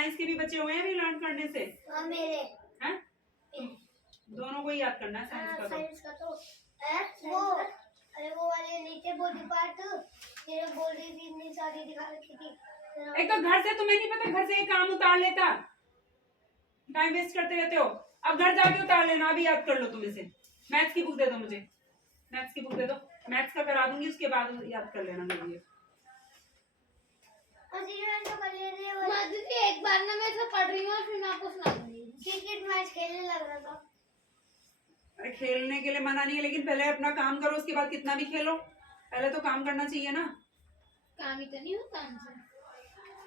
Science के भी बचे हुए हैं अभी लर्न करने से। मेरे हैं दोनों को ही याद करना है साइंस का तो। वो अरे वो वाले नीचे बॉडी पार्ट मेरे बोल रही थी इतनी सारी दिखा रखी थी। एक तो घर से तुम्हें नहीं पता, घर से एक काम उतार लेता, टाइम वेस्ट करते रहते हो। अब घर जाके उतार लेना, अभी याद कर लो तुम इसे। मैथ्स की बुक दे दो मुझे, मैथ्स की बुक दे दो, मैथ्स का करा दूंगी, उसके बाद याद कर लेना मेरे लिए। एक बार ना मैं सब पढ़ रही हूँ और फिर मैं आपको सुना दूंगी। क्रिकेट मैच खेलने लग रहा था। अरे खेलने के लिए मना नहीं है, लेकिन पहले अपना काम करो, उसके बाद कितना भी खेलो, पहले तो काम करना चाहिए ना। काम ही तो नहीं होता हमसे।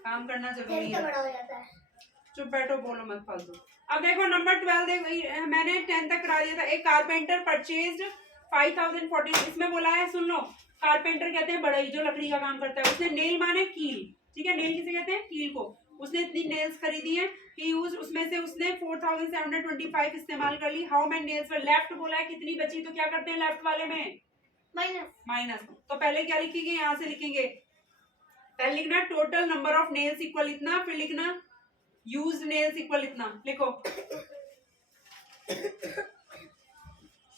काम करना जरूरी है। बड़ा हो जाता है। चुप बैठो, बोलो मत फालतू। अब देखो नंबर 12 देखो, मैंने 10 तक करा दिया था। एक कारपेंटर परचेज्ड 5040, इसमें बोला है, सुन लो, कारपेंटर कहते हैं बढ़ई जो लकड़ी का काम करता है। उसने नेल माने कील, ठीक है, नेल किसे कहते हैं, कील को। उसने इतनी नेल्स खरीदी है कि यूज उसमें से उसने 4725 इस्तेमाल कर ली। How many nails were left बोला है, कितनी बची, तो क्या करते हैं लेफ्ट वाले में माइनस। तो पहले क्या लिखेंगे, यहाँ से लिखेंगे, पहले लिखना total number of nails equal इतना, फिर लिखना यूज नेल्स इक्वल इतना, लिखो।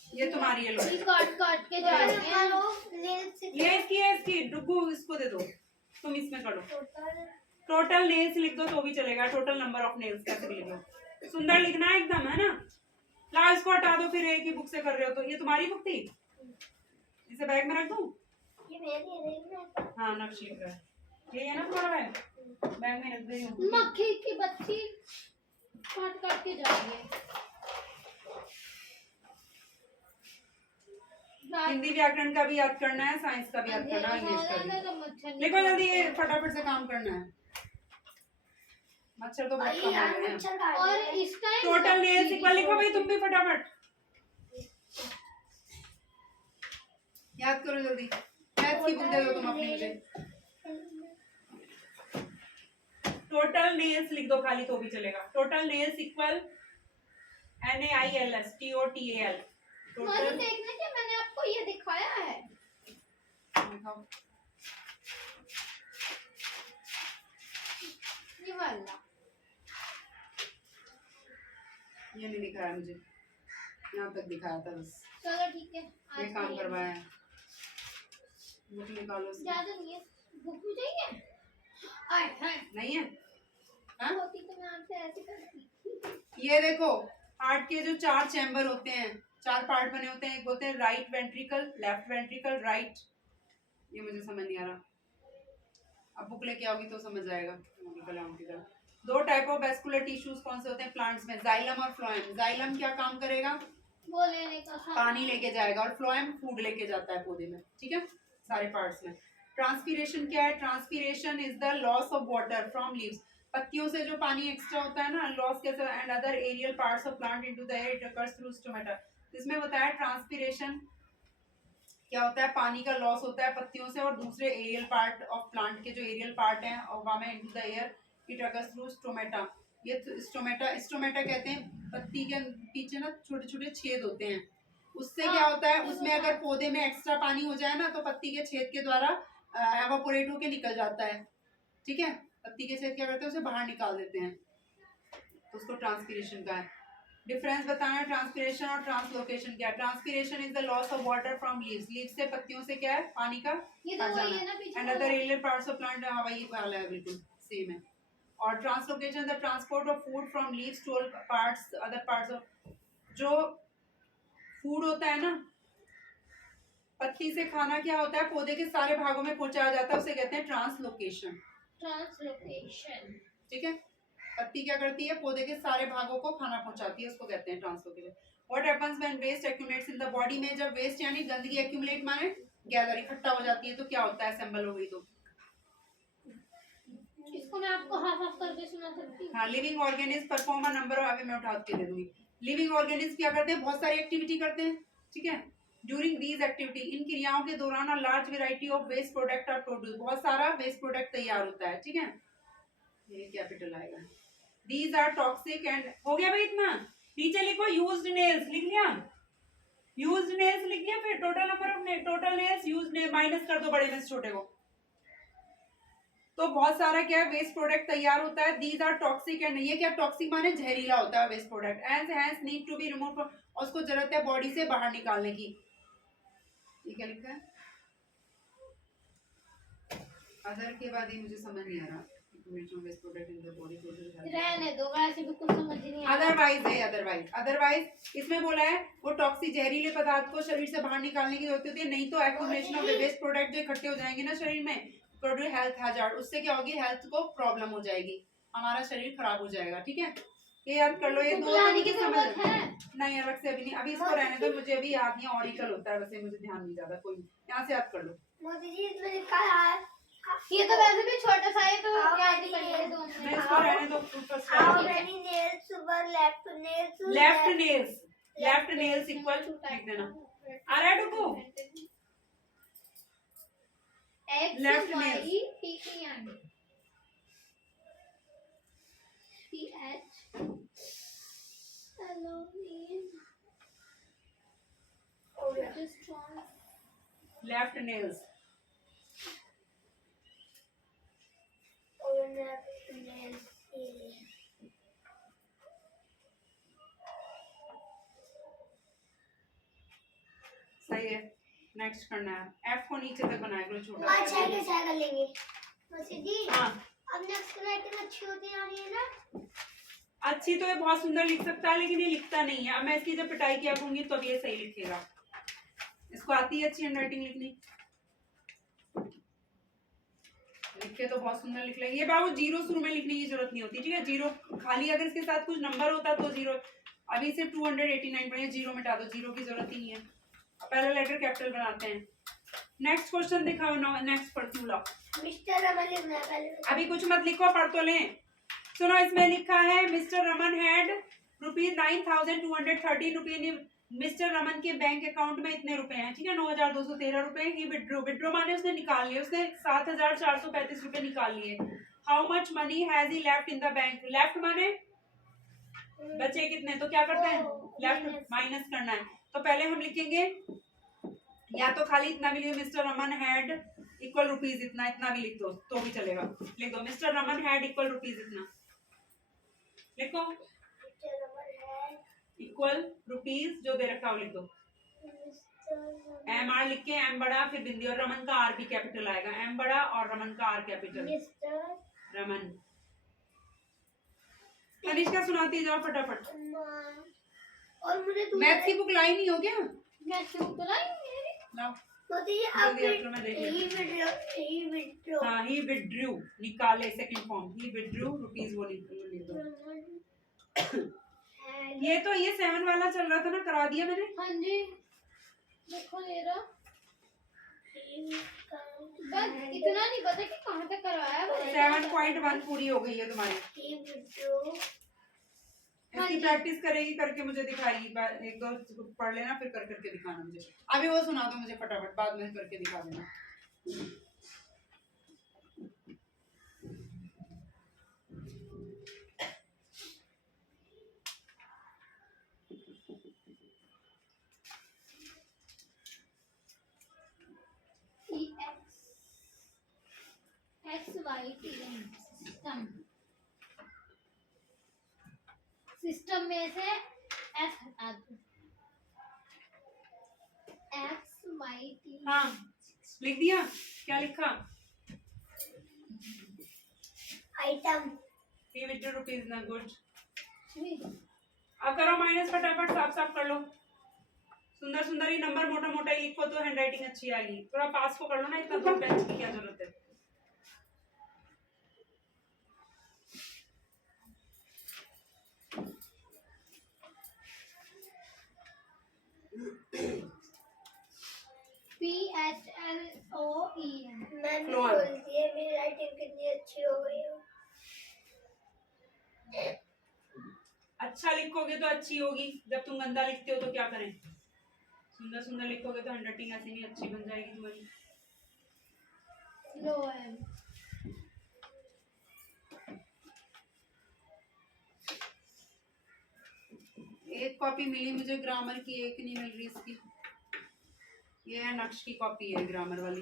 ये तुम्हारी है, लो काट के जा रही है। ये इसकी डुगू, इसको दे दो, तुम इसमें करो। टोटल नेल्स लिख दो तो भी चलेगा, टोटल नंबर ऑफ नेल्स कैसे लिख दो, सुंदर लिखना है एकदम, है ना। ला इसको हटा दो, फिर एक ही बुक से कर रहे हो तो। ये तुम्हारी बुक थी, इसे बैग में रख दूं? ये मेरी है। हाँ नक्शी का ये है ना तुम्हारा बैग में रख दे। मक्खी की बच्ची काट के जा रही है। हिंदी व्याकरण का भी याद करना है, साइंस का भी याद करना है, इंग्लिश का भी। देखो जल्दी, ये फटाफट से काम करना है। मच्छर तो बहुत कम आ रहे हैं। और इस टाइम टोटल नेल्स इक्वल लिखो भाई, तुम भी फटाफट याद करो जल्दी। मैथ्स की बुक दे दो तुम अपनी मुझे। टोटल नेल्स लिख दो खाली तो भी चलेगा। Total nails equal NAILS TOTAL। Total देखना कि मैंने आपको ये दिखाया है। ये वाला ये नहीं दिखाया मुझे, यहाँ तक दिखाया था बस। चलो ठीक है, ये काम करवाया है। बुक निकालो। ज्यादा नहीं है, बुक भी चाहिए। नहीं है हाँ? होती तो मैं आपसे ऐसे करती। ये देखो, हार्ट के जो 4 चैम्बर होते हैं, 4 पार्ट बने होते हैं। एक बोलते हैं right ventricle, left ventricle, right, ये मुझे समझ नहीं आ रहा, अब बुक लेके आओगी तो समझ आएगा। 2 टाइप ऑफ वेस्कुलर टिश्यूज कौन से होते हैं प्लांट्स में, जाइलम और फ्लोएम। जाइलम क्या काम करेगा, वो लेने का पानी लेके जाएगा, और फ्लोएम फूड लेके जाता है पौधे में, ठीक है, सारे पार्ट्स में। ट्रांसपीरेशन क्या है, transpiration is the loss of water from leaves. पत्तियों से जो पानी एक्स्ट्रा होता है ना, लॉस कैसे, and other aerial parts of plant into the air, it occurs through stomata. इसमें बताया ट्रांसपीरेशन क्या होता है, पानी का लॉस होता है पत्तियों से और दूसरे एरियल पार्ट ऑफ प्लांट के जो एरियल पार्ट हैं हवा में into the air, it occurs through stomata. ये स्टोमेटा कहते हैं, पत्ती के पीछे ना छोटे छोटे छेद होते हैं, उससे क्या होता है, उसमें अगर पौधे में एक्स्ट्रा पानी हो जाए ना तो पत्ती के छेद के द्वारा एवापोरेट होके निकल जाता है, ठीक है। पत्ती के छेद क्या करते हैं, उसे बाहर निकाल देते हैं, तो उसको ट्रांसपीरेशन का है। डिफरेंस बताना, ट्रांसपीरेशन और ट्रांसलोकेशन क्या है। Transpiration is the loss of water from leaves. Leaves से, पत्तियों से क्या है, पानी का हट जाना। And other aerial parts of plant, हाँ भाई ये वाला है, बिल्कुल सेम है। और translocation the transport of food from leaves to parts, other parts of, जो फूड होता है ना, पत्ती से खाना क्या होता है, पौधे के सारे भागों में पहुंचाया जाता है, उसे कहते हैं ट्रांसलोकेशन। ठीक है, पत्ती क्या करती है, पौधे के सारे भागों को खाना पहुंचाती है, उसको कहते हैं translocation. What happens when waste accumulates in the body में, जब वेस्ट यानी गंदगी एक्यूमुलेट माने गैदर, इकट्ठा हो जाती है, तो क्या होता है, असेंबल हो गई तो। इसको मैं आपको हाफ हाफ करके सुना सकती हूं। हाँ, living organism perform a number of, अभी मैं उठा के दे दूंगी। लिविंग ऑर्गेनिज्म क्या करते हैं, बहुत सारी एक्टिविटी करते हैं, ठीक है। ड्यूरिंग दीज एक्टिविटी, इन क्रियाओं के दौरान a large variety of waste product are produce, बहुत सारा वेस्ट प्रोडक्ट तैयार होता है, ठीक है, ये कैपिटल आएगा। दीज आर टॉक्सिक एंड, हो गया भाई इतना। नीचे लिखो यूज्ड नेल्स, लिख लिया, यूज्ड नेल्स लिख लिया, फिर total number of total nails used nail minus कर दो बड़े में से छोटे को। तो बहुत सारा क्या है वेस्ट प्रोडक्ट तैयार होता है। दीज आर टॉक्सिक एंड ये क्या टॉक्सिक माने जहरीला होता है waste product and hence need to be remove और उसको जरूरत है बॉडी से बाहर निकालने की। ये क्या लिखा है अदर के बाद ही मुझे समझ नहीं आ रहा। Waste product in the body रहने दो, वैसे भी कुछ समझ नहीं आ रहा। अदरवाइज है अदरवाइज इसमें बोला है वो टॉक्सिक जहरीले पदार्थ को शरीर से बाहर निकालने की जरूरत होती है। नहीं तो एक्यूमुलेशन ऑफ वेस्ट प्रोडक्ट जो इकट्ठे हो जाएंगे ना शरीर में प्रोड्यूस हेल्थ हैजार्ड, उससे क्या होगी हेल्थ को प्रॉब्लम हो जाएगी, हमारा शरीर खराब हो जाएगा। ठीक है ये याद कर लो। ये दो तो मुझे समझ नहीं अलग से अभी नहीं, अभी इसको रहने दो, मुझे अभी याद नहीं ऑरिकल होता है वैसे मुझे ध्यान नहीं ज्यादा, कोई यहाँ से याद कर लो। मोदी जी इसमें लिखा है ये तो वैसे भी छोटा सा है तो याद ही कर लिए दो मैं इसको रहने दो। How many nails were left nails left nails equal लिख देना। आ रहा है टुकू left Left nails. Left nails सही है। नेक्स्ट करना है एफ को नीचे तक बनाया करो छोटा। अच्छा कैसे कर लेंगे मौसी जी? हाँ अब नेक्स्ट राइटिंग अच्छी होती आ रही है ना? अच्छी तो ये बहुत सुंदर लिख सकता है लेकिन ये लिखता नहीं है। अब मैं इसकी जब पिटाई किया करूंगी तो अब ये सही लिखेगा। इसको आती है अच्छी हैंडराइटिंग लिखनी, लिखे तो बहुत सुंदर लिख लेंगे। ये बाबू जीरो शुरू में लिखने की जरूरत नहीं होती। ठीक है जीरो खाली अगर इसके साथ कुछ नंबर होता तो जीरो, अभी सिर्फ 289 पढ़े, जीरो मिटा दो, जीरो की जरूरत ही नहीं है। पहला लेटर कैपिटल बनाते हैं। नेक्स्ट क्वेश्चन दिखाओ ना। नेक्स्ट पढ़ती हूँ मिस्टर रमन लिखना है पहले। अभी कुछ मत लिखो पढ़ तो लें। सुनो इसमें लिखा है mister Raman had ₹9,213 mister Raman के बैंक अकाउंट में इतने रुपए हैं। ठीक है 9,213 रुपए ही विड्रॉ माने उसने निकाल लिए, उसने 7,435 रुपए निकाल लिए। How much money has he left in the bank, left माने बचे कितने, तो क्या करते हैं लेफ्ट माइनस करना है। तो पहले हम लिखेंगे या तो खाली इतना भी लिखो mister Raman had equal rupees इतना, इतना भी लिख दो तो भी चलेगा। लिख दो mister Raman had equal rupees इतना, लिखो इक्वल रुपीज जो दे रखा हो लिख दो। एम आर लिख के एम बड़ा फिर बिंदी और रमन का आर भी कैपिटल आएगा, एम बड़ा और रमन का आर कैपिटल। रमन तनिष्का सुनाती जाओ फटाफट। और मुझे मैथ की बुक लाई नहीं हो क्या? मैथ की बुक लाई लाओ मोदी जी अब ही विड्रू निकाले सेकंड फॉर्म ही विड्रू रुपीज वो लिख दो। ये तो ये 7 वाला चल रहा था ना, करा दिया मैंने। हाँ जी देखो ये रहा, बस इतना नहीं पता कि कहाँ तक करवाया। 7.1 पूरी हो गई है तुम्हारी। इसकी प्रैक्टिस करेगी करके मुझे दिखाएगी, एक दो पढ़ लेना फिर कर करके दिखाना मुझे। अभी वो सुना दो मुझे फटाफट, बाद में करके दिखा देना। सिस्टम में से एस हटा दो। एक्स वाई टी हाँ लिख दिया, क्या लिखा? आइटम ही विड्रू रुपीज ना, गुड। अब करो माइनस फटाफट, साफ साफ कर लो। सुंदर सुंदर ही नंबर मोटा मोटा ही लिखो तो हैंडराइटिंग अच्छी आएगी। थोड़ा पास को कर लो ना, इतना दूर बेंच की क्या जरूरत है। PHLOE मैंने बोल दिया मेरी राइटिंग कितनी अच्छी हो गई हो। अच्छा लिखोगे तो अच्छी होगी, जब तुम गंदा लिखते हो तो क्या करें। सुंदर सुंदर लिखोगे तो हैंडराइटिंग ऐसी नहीं अच्छी बन जाएगी तुम्हारी। लो है एक कॉपी मिली मुझे ग्रामर की, एक नहीं मिल रही इसकी। ये है नक्श की कॉपी है ग्रामर वाली।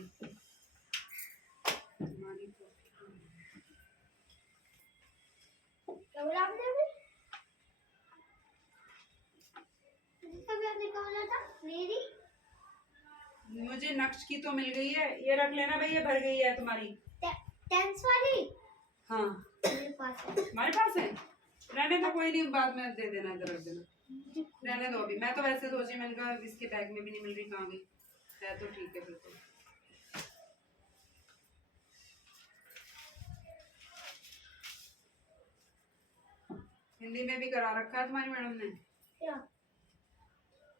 मुझे नक्श की तो मिल गई है, ये रख लेना भाई, ये भर गई है तुम्हारी। टेंस वाली हाँ मेरे पास है। हमारे पास है, रहने तो कोई नहीं, बाद में दे देना, इधर रख देना, रहने दो अभी। मैं तो वैसे सोची, मैंने कहा इसके बैग में भी नहीं मिल रही, कहाँ गई है, तो ठीक है फिर तो। हिंदी में भी करा रखा है तुम्हारी मैडम ने, क्या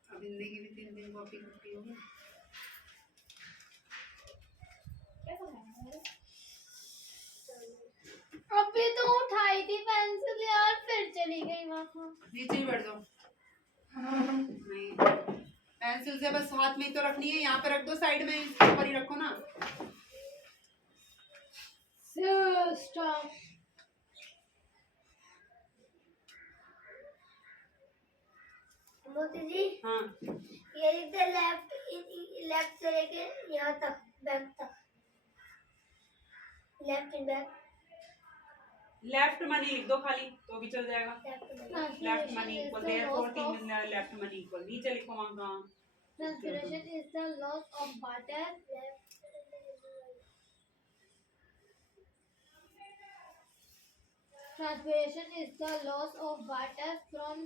अब हिंदी की भी 3 दिन कॉपी करती होगी। अभी तो उठाई थी पेंसिल यार, फिर चली गई वहाँ। नीचे ही बैठ जाओ। नहीं, पेंसिल से बस हाथ में ही तो रखनी है, यहाँ पे रख दो, साइड में इसके ऊपर ही रखो ना। स्टॉप। मोती जी, हाँ ये इधर लेफ्ट से लेके यहाँ तक, बैक तक, left and back. Left money लिख दो खाली, तो भी चल जाएगा। Left money equal, therefore 3 left money equal, नीचे लिखो वहाँ। Transpiration is the loss of water. Transpiration is the loss of water from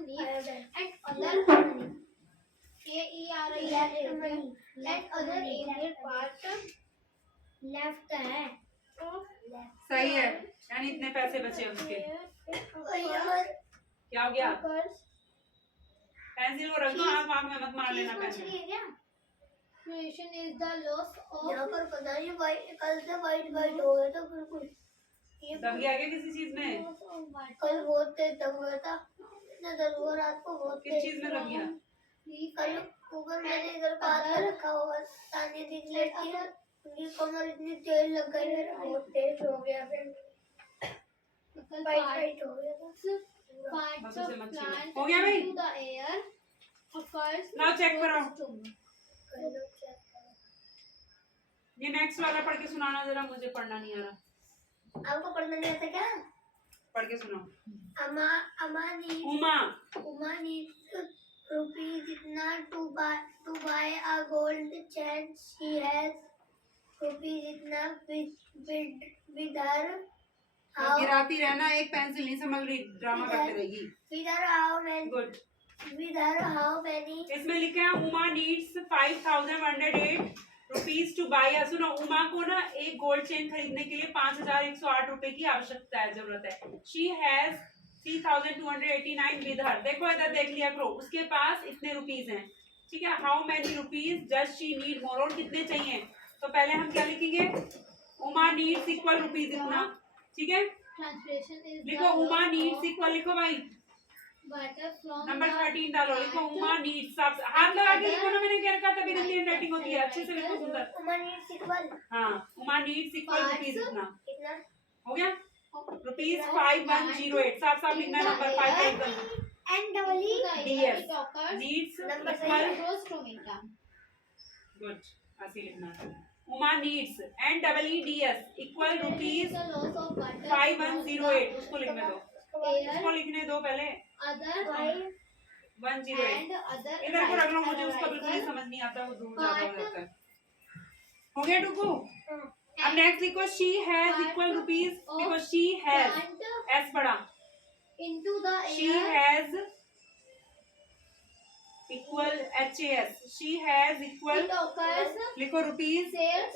leaves and other and other inner part. Left है। सही है, यानी इतने पैसे बचे उसके। क्या हो गया? पेंसिल को रख दो, आँख में मत मार लेना pencil. Transpiration is the loss of। यहाँ पर पता नहीं कल से white हो गया था बिल्कुल। दब गया क्या किसी चीज में? कल बहुत तेज दब गया था, इतना दर्द हुआ रात को बहुत। किस चीज में दब गया? कल ऊपर मैंने इधर पास में रखा होगा, ताने दी लड़की है, उनकी कमर इतनी तेज लग गई है, बहुत तेज हो गया, फिर वाइट हो गया था। Parts of plant हो गया भाई? into the air occurs। लाओ चेक करो, ये नेक्स्ट वाला पढ़ के सुनाना जरा, मुझे पढ़ना नहीं आ रहा। आपको पढ़ना नहीं आता क्या? पढ़ के सुनाओ। उमा needs rupees जितना to buy a gold chain she has rupees जितना with her how गिराती रहना, एक पेंसिल नहीं संभल रही, ड्रामा करते रहेगी। with her how many good. with her how many इसमें लिखा है Uma needs 5108 rupees to buy. सुनो, उमा को ना एक गोल्ड चेन खरीदने के लिए 5108 रुपए की आवश्यकता है, जरूरत है। She has 3289 with her. देखो इधर देख लिया करो, उसके पास इतने रुपीज हैं, ठीक है। How many rupees does she need more, और कितने चाहिए? तो पहले हम क्या लिखेंगे? उमा नीड्स इक्वल रुपीज इतना, ठीक है। लिखो उमा नीड्स इक्वल, लिखो भाई नंबर 13 डालो, लिखो उमा नीड्स। हाथ लगा के लिखो ना, मैंने क्या रखा, तभी गंदी हैंडराइटिंग होती है, अच्छे से लिखो सुंदर। उमा needs इक्वल, हाँ, उमा नीड्स इक्वल रुपीज इतना। कितना हो गया? रुपीज 5108, साफ साफ लिखना है नंबर 5 एकदम। and double E DS needs number equal, good, ऐसे लिखना है। Uma needs and double E DS equal rupees 5108, उसको लिखने दो, उसको लिखने दो पहले। 108 इधर को रख लो, मुझे उसका बिल्कुल ही समझ नहीं आता, वो दूर ज्यादा हो जाता है। हो गया टुकू? अब नेक्स्ट लिखो शी हैज इक्वल रुपीज, लिखो शी हैज, एस पढ़ा, into the she air has equal HAS, she has equal, it occurs लिखो रुपीज, sales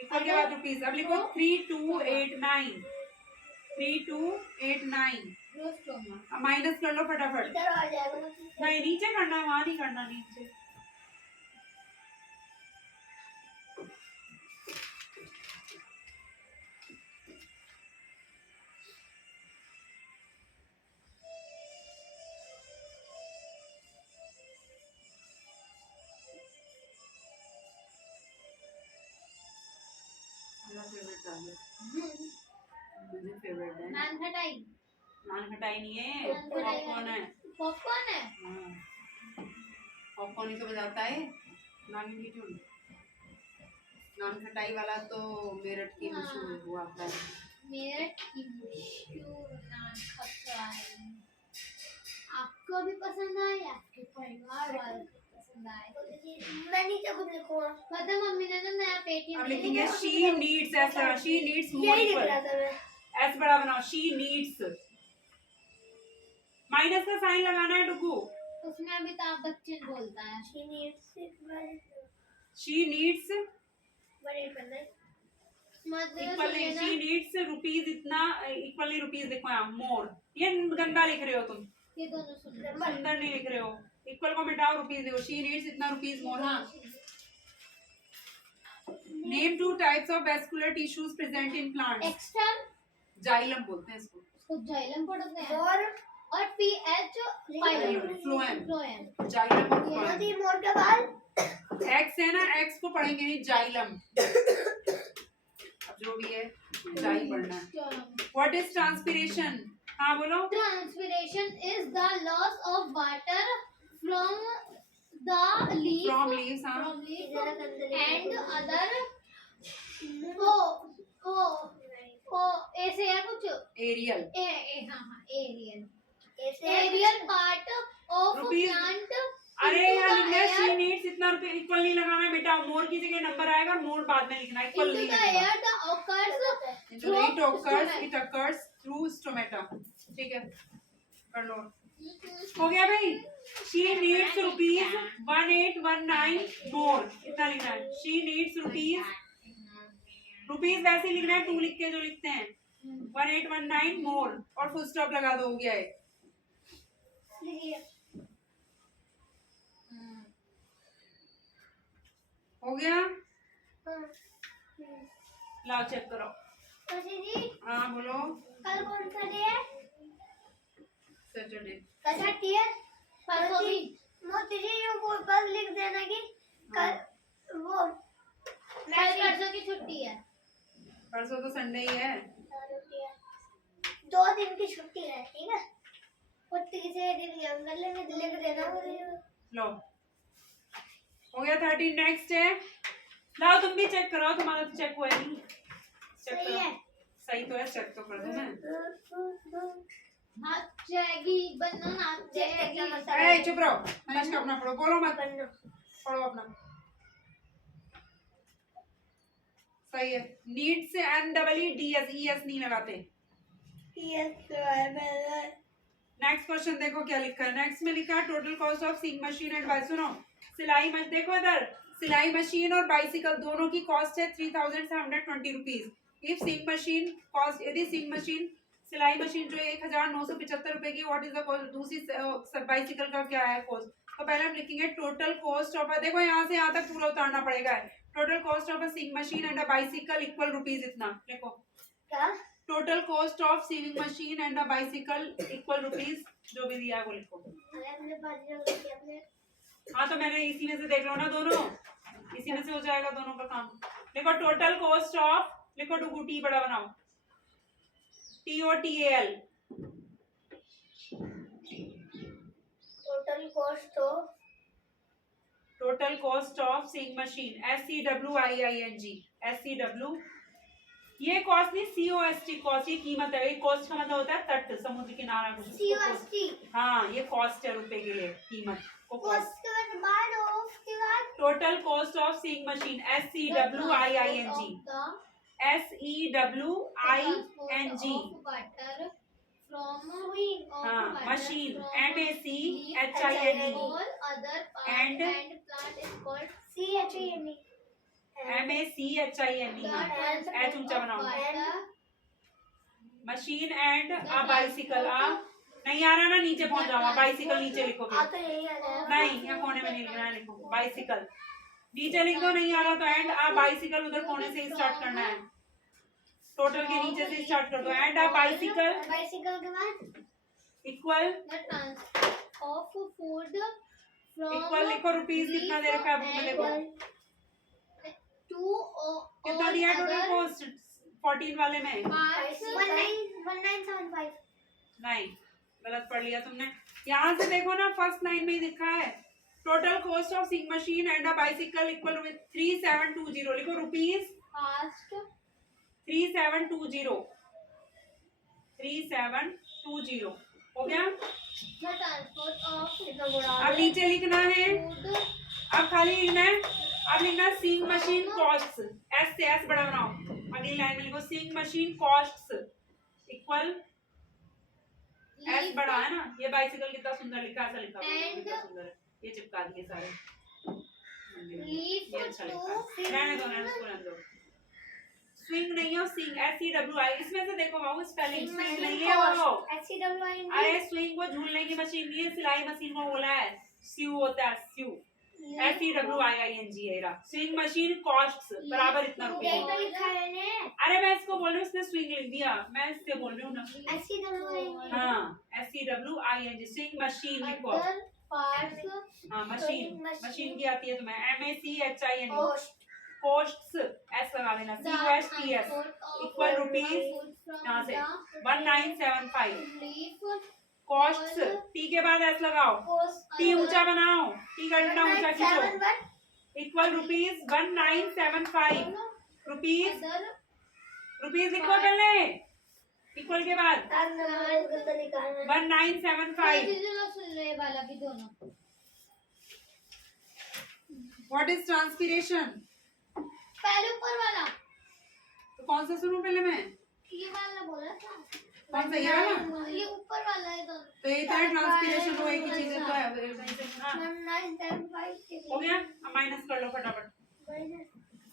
इक्वल के बाद रुपीज। अब लिखो 3289, 3289, अब माइनस कर लो फटाफट। इधर आ जाएगा नहीं, नीचे करना, वहां नहीं करना, नीचे। मुझे फेवरेट है नान खटाई नहीं है, पॉपकॉर्न है। पॉपकॉर्न है। पॉपकॉर्न ही तो बजाता है, नान की ट्यून। नान खटाई वाला तो मेरठ की मशहूर वो आता है। मेरठ की मशहूर नान खटाई आपको भी पसंद आए, आपके परिवार वालों को पसंद आए। मैंने क्या कुछ लिखूंगा? पता मम्मी ने ना नया पेटीएम अब लिखेंगे शी नीड्स, ऐसा शी नीड्स मोर यही लिख इक्वल, रहा था मैं। एस बड़ा बनाओ, शी नीड्स, माइनस का साइन लगाना है डुगू, उसमें अमिताभ बच्चन बोलता है। She needs शी नीड्स बड़े बनना है। मतलब इक्वली, सुनिए ना, शी नीड्स रुपीज इतना, इक्वली रुपीज लिखो यहाँ, मोर, ये गंदा लिख रहे हो तुम, ये दोनों सुन लो। सुंदर नहीं लिख रहे हो, इक्वल को मिटाओ, रुपीज लिखो, शी नीड्स इतना रुपीज मोर। हाँ, name two types of vascular tissues present in plants, extern xylem बोलते हैं इसको, उसको जाइलम पढ़ते हैं और और pH phylum phloem, phloem. Xylem और ये फ्लोएम, थी मोर के बाल। एक्स है ना, एक्स को पढ़ेंगे नहीं, जाइलम, अब जो भी है जाई पढ़ना है। What is transpiration? हाँ बोलो। Transpiration is the loss of water from the leaf from leaves, हाँ, from leaf and other ओ ऐसे है कुछ एरियल, हाँ एरियल ऐसे aerial part of Rupees. Plant. अरे यार लिखना है शी नीड्स इतना रुपये, इक्वल नहीं लगाना है बेटा, मोर की जगह नंबर आएगा, मोर बाद में लिखना है, इक्वल into नहीं the लगेगा। air the occurs Into it occurs, it occurs through stomata, ठीक है, कर लो, हो गया भाई। शी नीड्स रुपीज 1819 मोर, इतना लिखना है, शी नीड्स रुपीज, रुपीज वैसे ही लिखना है, टू लिख के जो लिखते हैं, 1819 मोर, और फुल स्टॉप लगा दो, हो गया है। हो गया, लाओ चेक करो। जी हाँ बोलो। कल कौन सा डे है? सैटरडे, कल छुट्टी है। परसों भी मोती जी वो कल लिख देना कि कल वो परसों की छुट्टी है। परसों तो संडे ही है। 2 दिन की छुट्टी है, ठीक है। और तीसरे दिन जंगल में लिख देना मुझे। लो हो गया 13। नेक्स्ट है, लाओ तुम भी चेक कराओ, तुम्हारा तो चेक हुआ ही नहीं, चेक सही करो, है। सही तो है, चेक तो कर दो ना। नाचेगी बनो नाचेगी। ए चुप रहो, मैनेज का अपना पढ़ो, बोलो मत, पढ़ो अपना। सही है, नीड से NEEDS, ES नहीं लगाते। नेक्स्ट क्वेश्चन देखो क्या लिखा है। नेक्स्ट में लिखा है total cost of sewing machine and bicycle. सुनो, सिलाई मशीन देखो इधर, सिलाई मशीन और बाइसिकल दोनों की कॉस्ट है 3720 rupees. If sewing machine cost, यदि सिंग मशीन सिलाई मशीन जो 1975 रुपए की, व्हाट इज द कॉस्ट, दूसरी बाइसिकल का क्या है कॉस्ट। तो पहले हम लिखेंगे टोटल कॉस्ट ऑफ, देखो यहाँ से यहाँ तक पूरा उतारना पड़ेगा। Total cost of a sewing machine and a bicycle equal rupees इतना, देखो क्या? Total cost of sewing machine and a bicycle equal rupees, जो भी दिया है वो लिखो। अपने पास जो लिखा अपने। हाँ तो मैंने इसी में से देख लो ना, दोनों इसी में से हो जाएगा दोनों का काम। लिखो टोटल कॉस्ट ऑफ, लिखो टू टी बड़ा बनाओ, TOTAL, total cost of seeing machine, SEWIING, ये कॉस्ट नहीं, COST कॉस्ट, ये कीमत है। ये कॉस्ट का मतलब होता है तट, समुद्र किनारा कुछ। COST हाँ ये कॉस्ट है, रुपए के लिए कीमत को कॉस्ट। कॉस्ट के बाद उसके बाद total cost of seeing machine, SEWIING, water from हाँ machine, MACHINE, all other parts And- and plant is called CHENE MACHINE, H ऊंचा बनाओ, water machine and a bicycle. नहीं आ रहा ना, नीचे पहुंच जाओ, बाइसिकल नीचे लिखो आ तो यही आ रहा है। नहीं, यहाँ कोने में नहीं लिखना है, लिखो बाइसिकल नीचे लिख दो। नहीं आ रहा तो एंड अ बाइसिकल उधर कोने से स्टार्ट करना है, टोटल के नीचे से स्टार्ट कर दो। एंड अ बाइसिकल बाइसिकल के बाद equal, the transfer of food from equal लिखो, रुपीज कितना दे रखा है बुक में, देखो to कितना दिया है टोटल कॉस्ट 14 वाले में। parts 1975 नहीं, गलत पढ़ लिया तुमने। यहाँ से देखो ना, फर्स्ट लाइन में ही लिखा है total cost of sewing machine and a bicycle equal 3720, लिखो रुपीज past 3720, 3720 हो गया। the transport of अब नीचे लिखना है, food अब खाली लिखना है अब लिखना सीइंग मशीन कॉस्ट्स, एस से एस बड़ा बनाओ, अगली लाइन में लिखो seeing machine costs equal S बड़ा है ना। ये बाइसिकल कितना सुंदर लिखा, ऐसा लिखा कितना सुंदर है, ये चिपका दिए सारे, ये अच्छा लिखा है, रहने दो। स्विंग नहीं हो, सिंग, SEWI, इसमें से देखो बाबू स्पेलिंग, स्विंग नहीं है वो, SEWI अरे स्विंग वो झूलने की मशीन नहीं है, सिलाई मशीन को बोला है, स्यू होता है स्यू, SEWIING है। स्विंग मशीन कॉस्ट्स बराबर इतना रुपए। तो लिखा है ने अरे मैं इसको बोल रही हूँ, उसने स्विंग लिख दिया, मैं इससे बोल रही हूँ ना। SEWI हाँ SEWING, स्विंग मशीन लिखो। other parts हाँ मशीन, मशीन की आती है तुम्हें, MACHIN, cost कॉस्ट्स एस लगा देना, COSTS इक्वल रुपीज यहाँ से 1975, कॉस्ट्स टी के बाद एस लगाओ, टी ऊंचा बनाओ, टी का डंडा ऊंचा खींचो, इक्वल रुपीज 1975, रुपीज रुपीज लिखो पहले, इक्वल के बाद 1975। वाला भी दोनों। What is transpiration? पहले ऊपर वाला, तो कौन सा सुनूं पहले मैं? ये वाला बोला था, कौन सा, ये वाला? ये ऊपर वाला है दोनों। तो ये तो है ट्रांसपीरेशन, वो एक ही चीज तो है। हाँ, 1975 हो गया, अब माइनस कर लो फटाफट,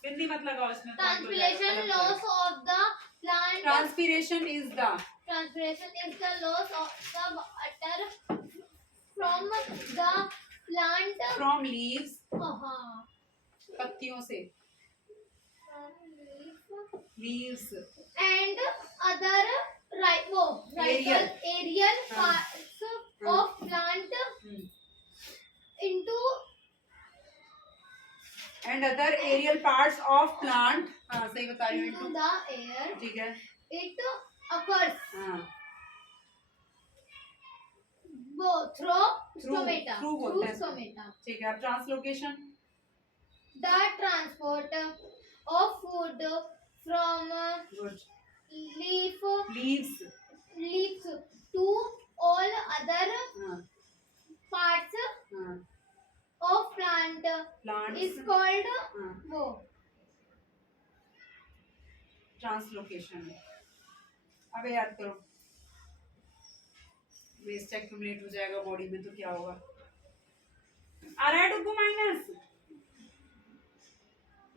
बिंदी मत लगाओ इसमें। Transpiration loss of the plant. Transpiration is the, Transpiration is the loss of the water from the plant. From leaves, हाँ, पत्तियों से, leaves and other aerial parts of plant into and other aerial parts of plant, हाँ सही बता रही into हूँ, the air. ठीक है। It occurs हाँ through stomata. through बोलते हैं। stomata. ठीक है। अब translocation, The transport of food from good, leaves leaves, to all other हाँ parts हाँ, of plant plant is called हाँ वो ट्रांसलोकेशन। अब याद करो, वेस्ट एक्यूमुलेट हो जाएगा बॉडी में तो क्या होगा, आ रहा है डुगू माइनस।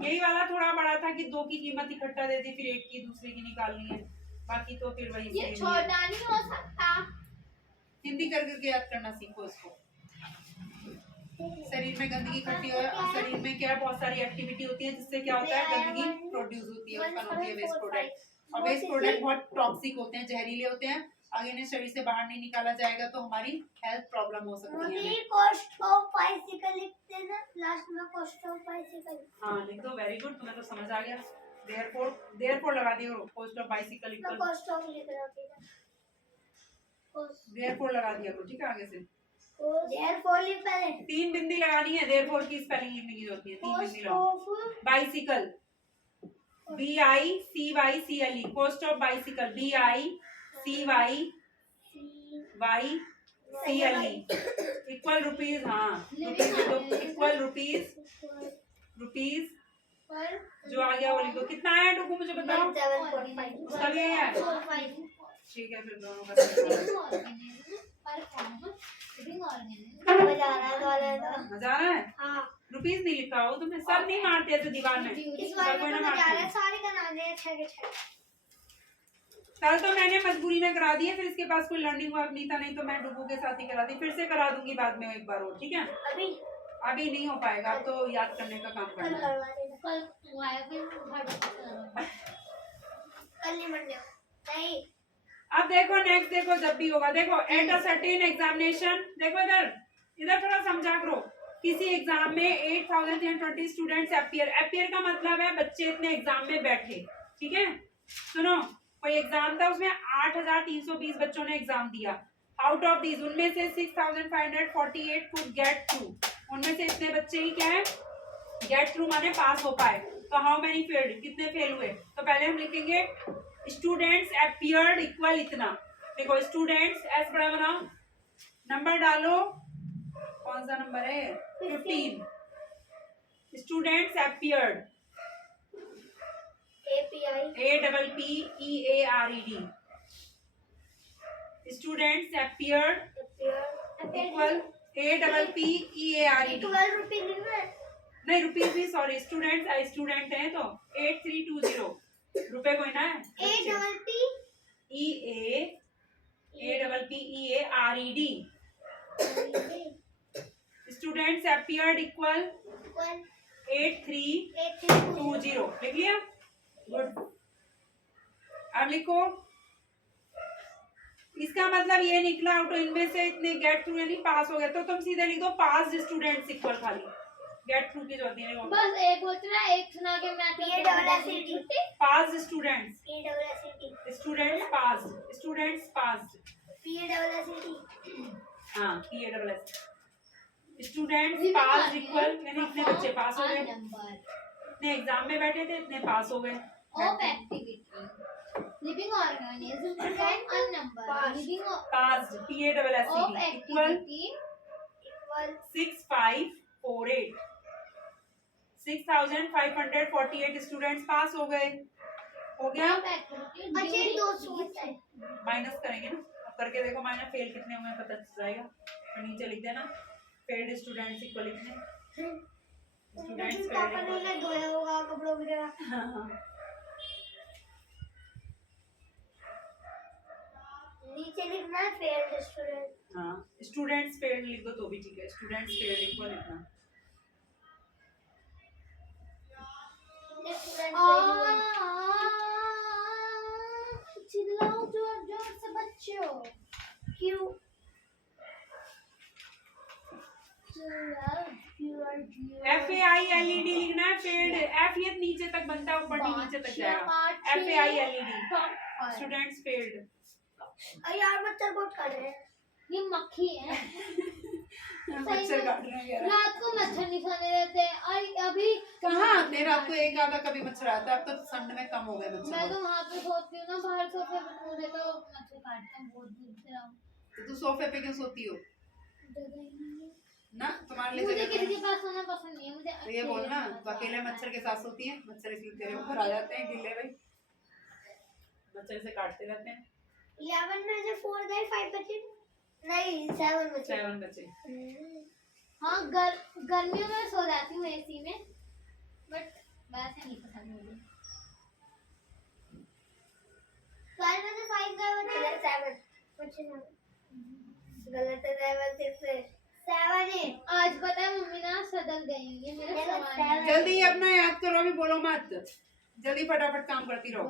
यही वाला थोड़ा बड़ा था कि 2 की कीमत इकट्ठा दे दी, फिर 1 की दूसरे की निकालनी है, बाकी तो फिर वही ये same ही है। छोटा नहीं हो सकता। हिंदी कर करके याद करना सीखो इसको। शरीर में गंदगी इकट्ठी हो, शरीर में क्या बहुत सारी एक्टिविटी होती है जिससे क्या होता है, गंदगी प्रोड्यूस होती है, उत्पन्न होती है वेस्ट प्रोडक्ट, और वेस्ट प्रोडक्ट बहुत टॉक्सिक होते हैं, जहरीले होते हैं, अगर इन्हें शरीर से बाहर नहीं निकाला जाएगा तो हमारी हेल्थ प्रॉब्लम हो सकती है। मुझे कॉस्ट ऑफ बाइसिकल लिखते हैं ना लास्ट में, कॉस्ट ऑफ बाइसिकल। हाँ लिख दो, वेरी गुड, तुम्हें तो समझ आ गया। देयरफॉर लगा दियो, कॉस्ट ऑफ बाइसिकल मैं इक्वल, कॉस्ट ऑफ लिख रहा हूँ। देयरफॉर लगा दिया करो, ठीक है। आगे से देयरफॉर लिख पहले, 3 बिंदी लगानी है, देयरफॉर की स्पेलिंग लिखने की जरूरत है, 3 बिंदी लगाओ। Bicycle, BICYCLE, cost of bicycle, BICYYCLE equal rupees, हाँ रुपीज लिखो, इक्वल रुपीज पर जो आ गया वो लिखो। कितना आया टुकू मुझे बताओ, 7.5 उसका भी है, 4.5 ठीक है फिर दोनों का मजा आ रहा है वाला। मजा आ रहा है। हाँ रुपीज नहीं लिखा हो तुमने, सब नहीं मारते ऐसे दीवार में, इस बार कोई में ना तो मजा आ रहा है, मारते। सारे बनाने हैं 6 के 6। कल तो मैंने मजबूरी में करा दिए, फिर इसके पास कोई लर्निंग वर्क नहीं था, नहीं तो मैं डुगू के साथ ही करा दी, फिर से करा दूंगी बाद में एक बार और, ठीक है। अभी नहीं हो पाएगा, अब तो याद करने का काम कल करना है। करवा देना, कल आया फिर कल नहीं मंडे नहीं। अब देखो नेक्स्ट, देखो जब भी होगा, देखो एट अ सर्टेन एग्जामिनेशन, देखो इधर थोड़ा समझा करो, किसी एग्जाम में 8,320 स्टूडेंट्स अपियर का मतलब है बच्चे इतने एग्जाम में बैठे, ठीक है। सुनो, कोई एग्जाम था उसमें 8,320 बच्चों ने एग्जाम दिया, आउट ऑफ दीज उनमें से 6,548 कुड गेट थ्रू, उनमें से इतने बच्चे ही क्या है गेट थ्रू माने पास हो पाए, तो हाउ मेनी फेल्ड, कितने फेल हुए। तो पहले हम लिखेंगे स्टूडेंट्स अपीयर्ड इक्वल इतना, देखो स्टूडेंट्स एस बड़ा बनाओ, नंबर डालो, कौन सा नंबर है 15, Students appeared. API. APPEARED. Students appeared equal APPEARED. 12 रुपये लिखना है. नहीं रुपीज भी सॉरी स्टूडेंट स्टूडेंट है तो 8320 रुपए कोई ना है APPEARED. स्टूडेंट्स appeared equal 8320 लिख लिया. गुड. अब लिखो इसका मतलब ये निकला आउट इनमें से इतने गेट थ्रू यानी पास हो गए तो तुम सीधे लिख दो पास स्टूडेंट्स इक्वल खाली गेट थ्रू की जरूरत नहीं है. बस एक बोलते ना एक सुना के मैं पास स्टूडेंट्स स्टूडेंट्स पास हाँ PASS स्टूडेंट्स पास इक्वल यानी इतने बच्चे पास हो गए इतने एग्जाम में बैठे थे इतने पास हो गए. of activity. Living organism and a number. Living pass PASS of equal activity 6548 6548 students pass हो गए. हो गया. of activity during माइनस करेंगे ना अब करके देखो माइनस फेल कितने हुए पता चल जाएगा. और नीचे लिख देना फेल्ड स्टूडेंट्स इक्वल इतने स्टूडेंट्स फेल्ड धोया होगा कपड़ों वगैरह. नीचे लिखना है फेल्ड स्टूडेंट. हाँ स्टूडेंट्स फेल्ड लिख दो तो भी ठीक है. स्टूडेंट्स फेल्ड इक्वल इतना. चिल्लाओ जोर जोर से बच्चों. क्यों? FAILED लिखना है फेल्ड. F ये नीचे तक बनता है ऊपर नीचे तक जाएगा. FAILED students failed. यार मच्छर बहुत काट रहे हैं. ये मक्खी है. मच्छर काट रहे हैं यार. रात को मच्छर नहीं खाने देते और अभी कहाँ आते हैं रात को एक आधा कभी मच्छर आता है. अब तो ठंड में कम हो गए मैं मच्छर. तो वहाँ पे सोती हूँ ना बाहर सोफे पे मुझे तो मच्छर काटते हैं बहुत दूर से. तो तू सोफे पे क्यों सोती हो ना तुम्हारे लिए मुझे जगह किसी तो के पास सोना पसंद नहीं है. मुझे है. ये बोलना तो अकेले मच्छर के साथ सोती है. मच्छर इसलिए तेरे ऊपर आ जाते हैं गिले भाई. मच्छर से काटते रहते हैं. 11 में से 4 गए 5 बचे नहीं 7 बचे. 7 बचे. हाँ गर्मियों में सो जाती हूँ एसी में बट वैसे नहीं पसंद मुझे. 12 में से 5 गए बचे 7 बचे ना. गलत है 7 है. आज पता है मम्मी ना सदन गई हुई है मेरे सामान. जल्दी अपना याद करो अभी बोलो मत. जल्दी फटाफट काम करती रहो.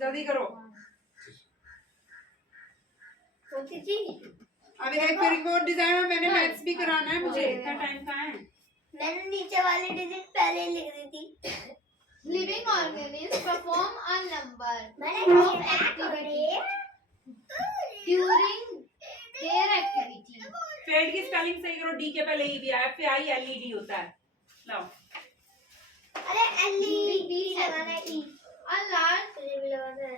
जल्दी करो. होती थी. अभी देख फिर रिपोर्ट डिजाइन में मैंने मैथ्स भी कराना है मुझे. इतना टाइम कहाँ है. मैंने नीचे वाली डिजिट पहले ही लिख दी थी. Living organism perform a number मैंने of activity during their activity. Failed की स्पेलिंग सही करो. डी के पहले ई भी है. FAILED होता है. लाओ अरे एलईडी लगाना है. ई A large तुझे भी लगाना है.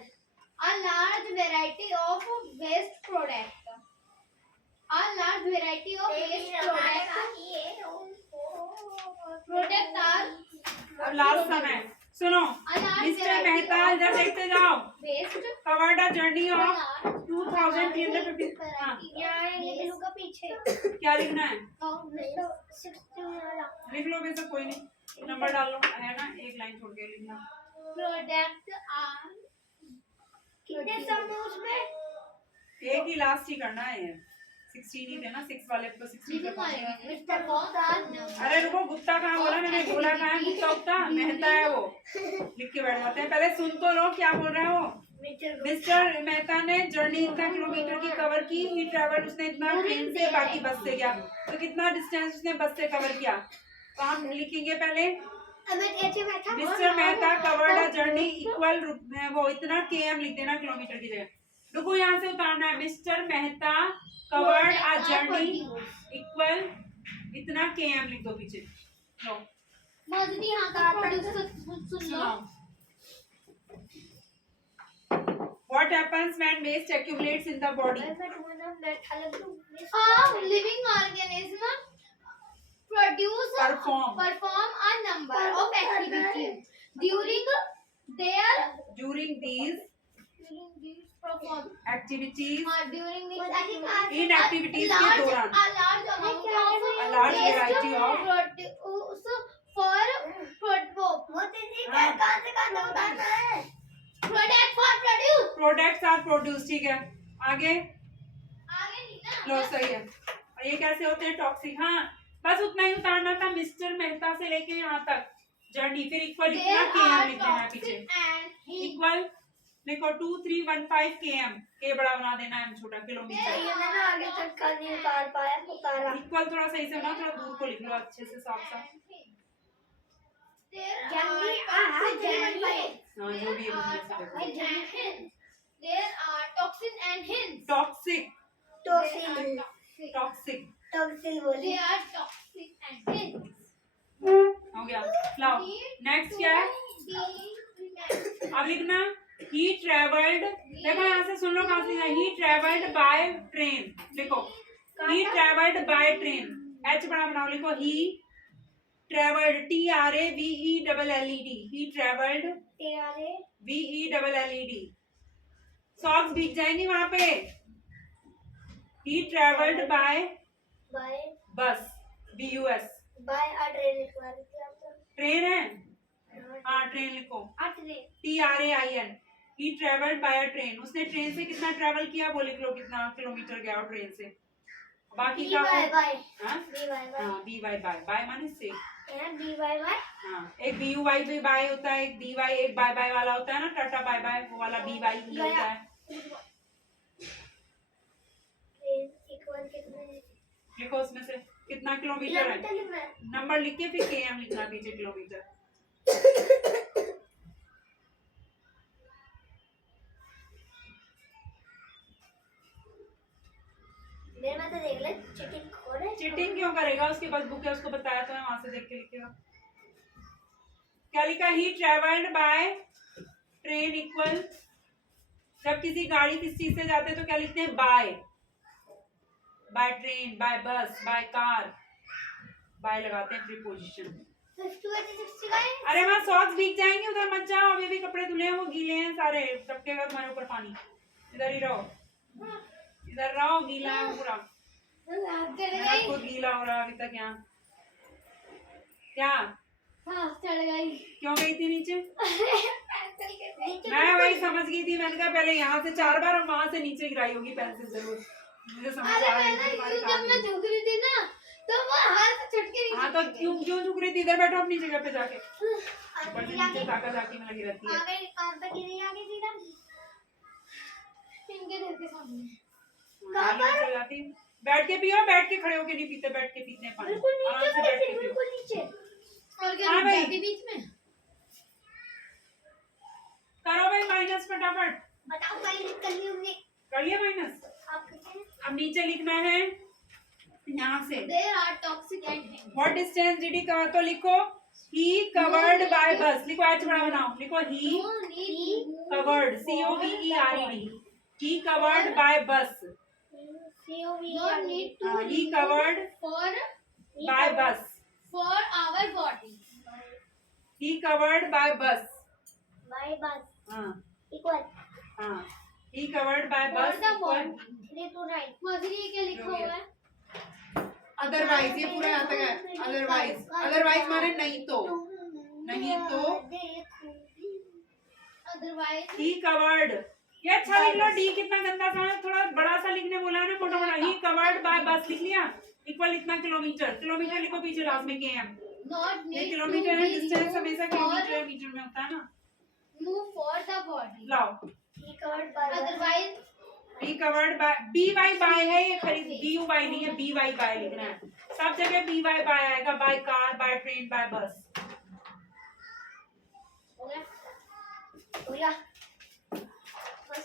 a large variety of waste product. A large variety of waste product are अब लास्ट समय सुनो. a large mister variety Mehta of इधर देखते जाओ. waste covered a journey of product 2350. हाँ यहाँ लिख लूँगा पीछे. क्या लिखना है. 60 वाला. लिख लो वैसे कोई नहीं. नंबर डाल लो है ना. एक लाइन छोड़ के लिखना. product are कितने सम है उसमें? एक ही लास्ट ही करना है. 16 ही थे ना 6 वाले तो 16 पे living पहुंचेगा. organism perform a number. अरे रुको गुप्ता कहाँ बोला. मैंने बोला कहाँ है गुप्ता. गुप्ता मेहता है वो. लिख के बैठ जाते हैं. पहले सुन तो लो क्या बोल रहा है वो. मिस्टर मेहता ने जर्नी इतना किलोमीटर की कवर की. ही ट्रैवल उसने इतना ट्रेन से बाकी बस से गया. तो कितना डिस्टेंस उसने बस से कवर किया. तो हम लिखेंगे पहले mister Mehta covered a journey equal वो इतना km लिख देना किलोमीटर की जगह. रुको यहाँ से उतारना है. Mister Mehta covered a journey equal इतना km लिख दो पीछे. लो मौजूद यहाँ का producer soon low. What happens when waste accumulates in the body? A living organism produce Perform. a number of activities during these perform activities during these in activities के दौरान a large amount of A large waste variety of produce for मोती जी कहाँ से बताना है? Products are produce, ठीक है। आगे आगे नहीं ना लो, सही है। और ये कैसे होते हैं? टॉक्सिक। हाँ, बस उतना ही उतारना था मिस्टर मेहता से लेके यहाँ तक जर्नी। फिर इक्वल इतना km लिखना है पीछे। इक्वल देखो 2315 km, के बड़ा बना देना है, छोटा किलोमीटर। ये मैंने आगे तक का नहीं उतार पाया, उतारा। इक्वल थोड़ा सही से बना, थोड़ा दूर को लिख लो अच्छे से, साफ साफ। हाँ, जो भी है there are toxin and hints. Toxic टॉक्सिल टॉक्सिक बोली। They are toxic and hints. हो गया। लाओ नेक्स्ट क्या है? अब लिखना ही ट्रेवल्ड। देखो यहाँ से सुन लो कहाँ से, ही ट्रेवल्ड बाय ट्रेन। लिखो ही ट्रेवल्ड बाय ट्रेन, एच बड़ा बनाओ, लिखो ही ट्रेवल्ड, TRAVELLED, ही ट्रेवल्ड VELLED। सॉक्स भीग जाएंगी वहां पे। ही ट्रेवल्ड बाय बस, BUS। बाय अ ट्रेन लिखवा ट्रेन है, हाँ ट्रेन लिखो, TRAIN। He travelled by a train, उसने ट्रेन से कितना ट्रेवल किया वो लिख लो, कितना किलोमीटर गया ट्रेन से। बाकी का बाय हाँ BY बाय माने से। बाय हाँ, एक BUY भी बाय होता है, एक BY, एक बाय बाय वाला होता है ना, टाटा बाय बाय, वो वाला BY ही होता है। इक्वल कितने लिखो उसमें से कितना किलोमीटर है, नंबर लिख के फिर km लिखना पीछे, किलोमीटर। मेरे में तो देख ले, चीटिंग हो रहा है। चीटिंग क्यों करेगा? उसके पास बुक है, उसको बताया तो है, वहां से देख के लिखेगा। क्या लिखा? ही ट्रेवल्ड बाय ट्रेन इक्वल, जब किसी गाड़ी किस चीज से जाते हैं तो क्या लिखते हैं? बाय ट्रेन, बाय बस, बाय कार, बाय लगाते हैं प्रीपोजिशन। अरे वहाँ सॉक्स भीग जाएंगे, उधर मत जाओ, अभी भी कपड़े धुले हैं, वो गीले हैं सारे, टपकेगा तुम्हारे ऊपर पानी। इधर ही रहो, इधर रहो, गीला है पूरा, खुद गीला हो रहा अभी तक यहाँ। क्या चढ़ गई। क्यों गई थी नीचे? मैं वही समझ गई थी, मैंने कहा पहले यहाँ से 4 बार और वहां से नीचे गिराई होगी पेंसिल जरूर, मुझे समझ आ रही थी तुम्हारे जब काम मैं में। झुक रही थी ना तो वो हाथ से छटके नीचे। हाँ तो क्यों झुक रही थी? इधर बैठो अपनी जगह पे जाके, ऊपर से नीचे ताकत जाके में लगी रहती है। इनके घर के सामने। चल जाती। बैठ के पियो, बैठ के खड़े होके नहीं पीते, बैठ के पीते हैं पानी, आराम से बैठ के पियो। और क्या हाँ भाई। बीच में करो भाई माइनस फटाफट, बताओ पहले कर ली हमने। कर लिया माइनस। आप कितने? अब नीचे लिखना है यहाँ से, there are toxic and hints. What distance did he cover, तो लिखो ही कवर्ड बाय बस, लिखो एच बड़ा बनाओ, लिखो he covered, COVERED, he covered by bus, No need to he covered for by bus, our body. he covered by bus, by bus हाँ equal हाँ, he covered by For bus the equal, body. 3 to 9 मजरी क्या लिखा हुआ है? Otherwise, ये पूरा यहाँ तक है, अदरवाइज, अदरवाइज माने नहीं तो, नहीं तो Otherwise he covered, ये अच्छा लिख लो, डी कितना गंदा सा है, थोड़ा बड़ा सा लिखने बोला है ना, मोटा मोटा। ही कवर्ड बाय बस लिख लिया, इक्वल इतना किलोमीटर, किलोमीटर लिखो पीछे लास्ट में km, not ये need किलोमीटर है, to be डिस्टेंस हमेशा removed for किलोमीटर मीटर में होता है ना। move for the body. लाओ he covered by Otherwise be covered by, BY by है ये, खरीद BUY नहीं है, BY बाय लिखना है, सब जगह BY बाय आएगा, by car, by train, by bus. हो गया? हो गया बस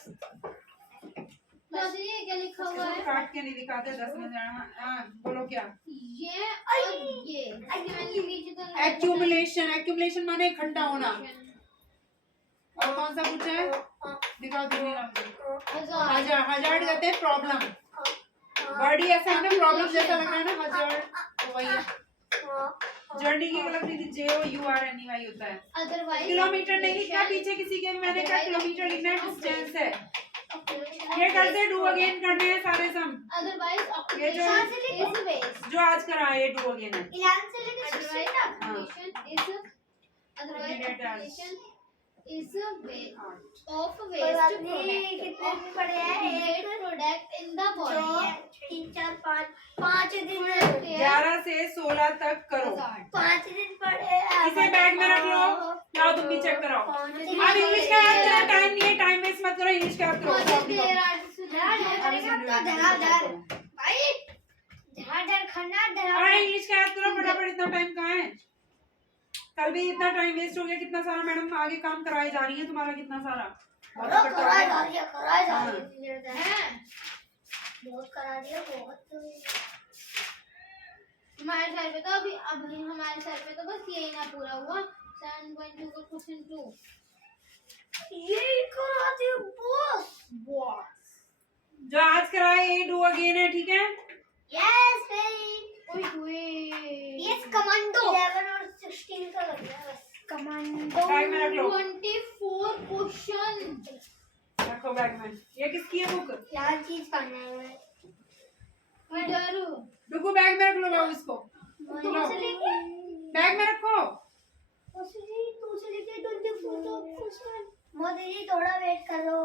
मजरी क्या लिखा हुआ है? काट के नहीं दिखाते 10 में जाना। हाँ बोलो क्या? ये और ये एक्यूमुलेशन, एक्यूमुलेशन माने इकट्ठा होना। और कौन सा पूछा है? दिखाओ दिल्ली नाम से। हजार्ड कहते हैं प्रॉब्लम, वर्ड ही ऐसा है ना, प्रॉब्लम जैसा लग रहा है ना, हजार्ड तो वही है। जर्नी की गलत नहीं थी, JOURNEY होता है। Otherwise, किलोमीटर नहीं लिखा पीछे किसी के, मैंने कहा किलोमीटर लिखना है, डिस्टेंस है। ये करते डू अगेन करने हैं सारे सम, Otherwise, ये जो occupation is waste. जो आज करा है ये डू अगेन है। इलान से लेके Otherwise, हाँ। occupation is a waste of कोई waste बात नहीं, कितने भी पड़े हैं, एक product in the दो body. 3 4 5 5 दिन 11 से 16 तक करो। 5 दिन पड़े हैं। इसे बैग में रख लो, लाओ तुम भी चेक कराओ। अब इंग्लिश का याद करो, टाइम नहीं है, टाइम वेस्ट मत करो, इंग्लिश का याद करो। अरे इंग्लिश का याद करो फटाफट, इतना टाइम कहाँ है? कल भी इतना टाइम वेस्ट हो गया, कितना सारा मैडम आगे काम कराए जा रही है तुम्हारा, कितना सारा बहुत इकट्ठा हो गया। बहुत करा दिया बहुत। हमारे सर पे तो अभी हमारे सर पे तो बस यही ना पूरा हुआ 7.2 का क्वेश्चन 2 यही करा दिया बॉस। जो आज कराए ये डू अगेन है, ठीक है? यस भाई। ओए यस कमांडो 11 और 16 का लग गया बस। कमांडो बैग में रख लो, 24 क्वेश्चन रखो बैग में। ये किसकी है बुक? क्या चीज खाना है? इधर डुगू बैग में रख लो, लाओ इसको, तो से लेके बैग में रखो। तो से लेके 24 क्वेश्चन। मोदी जी थोड़ा वेट करो,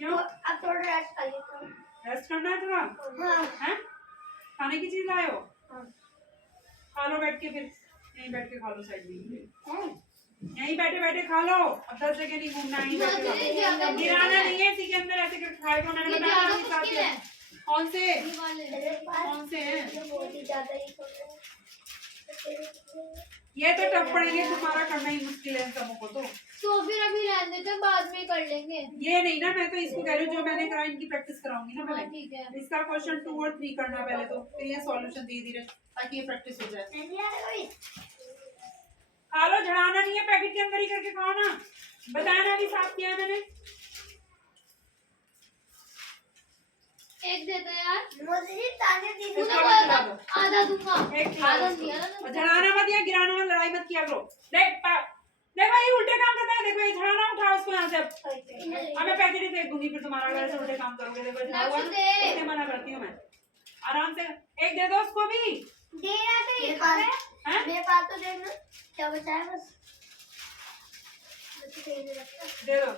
क्यों? अब थोड़ा रेस्ट कर लेता हूँ। रेस्ट करना है थोड़ा? हाँ हैं? खाने की चीज लाए हो? हाँ। खा लो बैठ के, फिर यहीं बैठ के खा लो साइड में, हैं? यहीं बैठे बैठे खा लो। अब 10 जगह नहीं घूमना, यहीं बैठ के खा लो। गिराना नहीं है इसी के अंदर, ऐसे करके खाएगा। मैंने बताया ना इस हिसाब से। कौन से ये वाले मेरे पास कौन से हैं? ये बहुत ही ज्यादा ही तो ये तो टफ पड़ेंगे, तुम्हारा करना ही मुश्किल है सबों को। तो फिर अभी रहने देते बाद में कर लेंगे। ये नहीं ना, मैं तो इसको कह रही हूँ जो मैंने करा इनकी प्रैक्टिस कराऊंगी ना हाँ, पहले। ठीक है। इसका क्वेश्चन 2 और 3 करना पहले, तो फिर ये सॉल्यूशन धीरे धीरे, ताकि ये प्रैक्टिस हो जाए। खा लो, झड़ाना नहीं है, पैकेट के अंदर ही करके खाओ ना। बताया ना, अभी साफ किया है मैंने। एक दे दो यार, मोदी जी ताने दीदी इसको तूने मत बोला खिला था दो। आधा दूंगा, एक खिला आधा दो दिया इसको। ना। और झड़ाना मत या गिराना मत, लड़ाई मत किया करो। देखो ये उल्टे काम करता है, देखो ये झड़ाना उठाओ इसको यहाँ से। अब मैं पैकेट ही फेंक दूंगी फिर तुम्हारा, अगर ऐसे उल्टे काम करोगे। देखो झड़ा हुआ ना, इसलिए मना करती हूँ मैं। आराम से एक दे दो उसको भी। दे रहा तो ये खा रहा है। हैं? मेरे पास तो देखना क्या बचा है बस। बच्चे कहीं नहीं रखता। दे दो।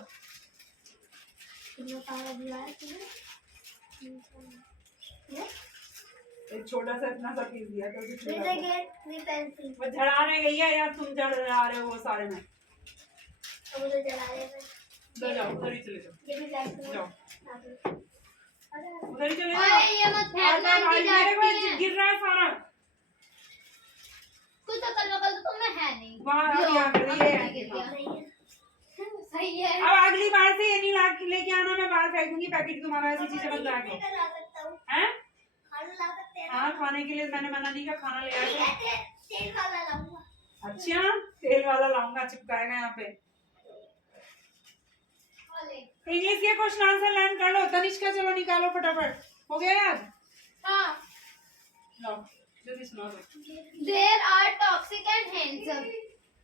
कितना सारा दिया है तूने? एक छोटा सा इतना सा पीस दिया तो कुछ नहीं ये लगा। देखिए पेंसिल वो झड़ाने गई है यार, तुम झड़ रहे हो वो सारे में। अब मुझे जला रहे हैं। उधर जाओ, उधर ही चले जाओ, ये भी लाइट जाओ अरे उधर ही चले ओए जाओ। ये मत और फेंकना, मैं भाई आंटी मेरे को डांटती है। गिर रहा है सारा कुछ तो कल तो मैं है नहीं। वहाँ। अब यहाँ कर अब ये मैं है। गिर गया। नहीं है। सही है। अब अगली बार से ये नहीं ला लेके आना, मैं बाहर फेंक दूंगी पैकेट तुम्हारा, ऐसी चीजें बंद रखो। मैं ला सकता हूँ। हैं? खाना ला सकते हैं। हाँ, खाने के लिए मैंने मना नहीं किया, खाना ले आए। तेल वाला लाऊंगा। अच्छा, तेल वाला लाऊंगा, चिपकाएगा यहाँ पे। इंग्लिश के क्वेश्चन आंसर लर्न कर लो। तनिष्का चलो निकालो फटाफट, हो गया याद? हाँ। लो जल्दी सुना दो। There are toxic and hence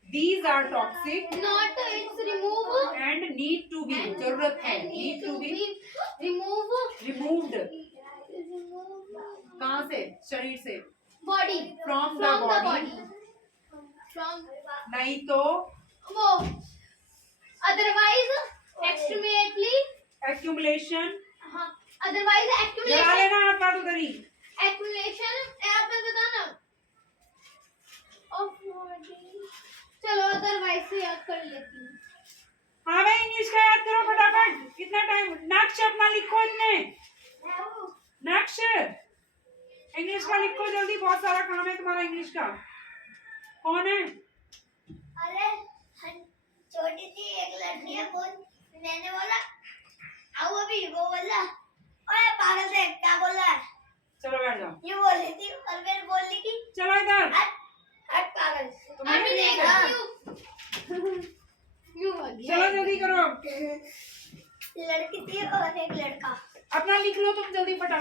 These are toxic not its remove and need to be, जरूरत है, and need to be remove removed। कहाँ से? शरीर से। body From the body। from नहीं तो वो otherwise extremely accumulation। हाँ otherwise जला accumulation लेना हाथ पाथ उधर ही। accumulation आप बस बताना of body। चलो otherwise से याद कर लेती हूँ। हाँ भाई इंग्लिश का याद करो फटाफट, कितना टाइम। नक्श अपना लिखो, इतने नक्श इंग्लिश का लिखो जल्दी, बहुत सारा काम है तुम्हारा इंग्लिश का। कौन है? अरे छोटी सी एक लड़की है, वो मैंने बोला आओ अभी, वो बोला ओए पागल से क्या बोल रहा है, चलो बैठ जाओ, ये बोल रही थी और फिर बोल रही थी चलो इधर। हट पागल। तुम्हें अभी नहीं देखा देखा। क्यों आ गया? चलो जल्दी करो, लड़की थी और एक लड़का। अपना लिख लो तुम जल्दी फटाफट।